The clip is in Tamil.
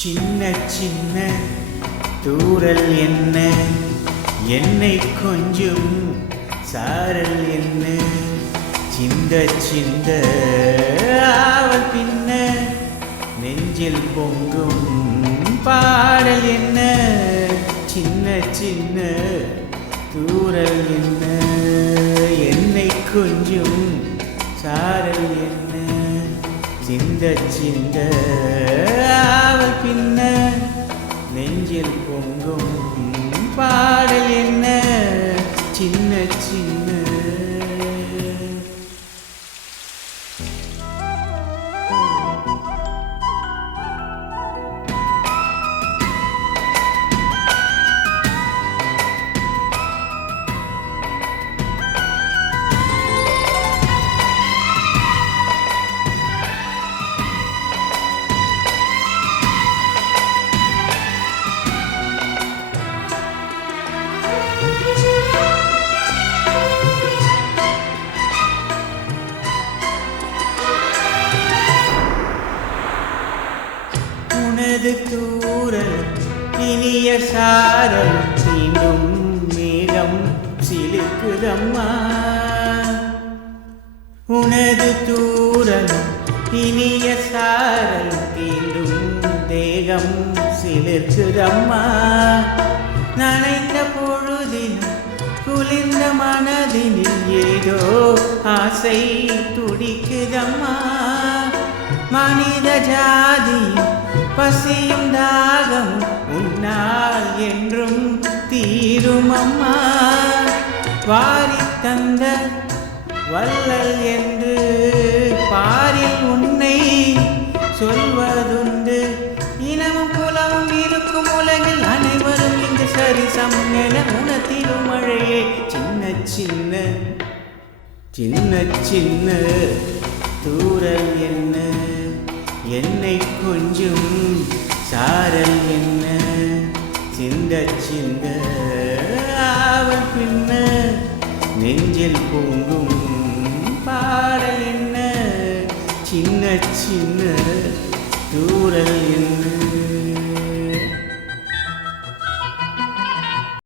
சின்ன சின்ன தூரல் என்ன? என்னை கொஞ்சம் சாரல் என்ன? சிந்த சிந்த ஆவல் பின்ன நெஞ்சில் பொங்கும் பாடல் என்ன? சின்ன சின்ன தூரல் என்ன? என்னை கொஞ்சம் சாரல் என்ன? சிந்த சிந்த பின்ன நெஞ்சில் பொங்கும் உனது தூரல் இனிய சாரல் தீண்டும் மேகம் சிலுக்குதம்மா. உனது தூரல் இனிய சாரல் தீண்டும் தேகம் சிலிர்க்குதம்மா நனைந்த பொழுதினும் குளிர்ந்த மனதினில் ஏதோ ஆசை துடிக்குதம்மா. மனித ஜாதியும் பசியும் தாகம் உன்னால் என்றும் தீரும் அம்மா. வாரி தந்த வள்ளல் என்று பாரில் உன்னை சொல்வதுண்டு. இனமும் குலமும் இருக்கும் உலகில் அனைவரும் இங்கு சரிசமம் என உணத்திலும் மழையே சின்ன சின்ன சின்ன சின்ன தூரல் என்ன? என்னை கொஞ்சம் சாரல் என்ன சிந்த சிந்த ஆவல் பின்ன நெஞ்சில் பொங்கும் பாடல் என்ன சின்ன சின்ன தூரல் என்ன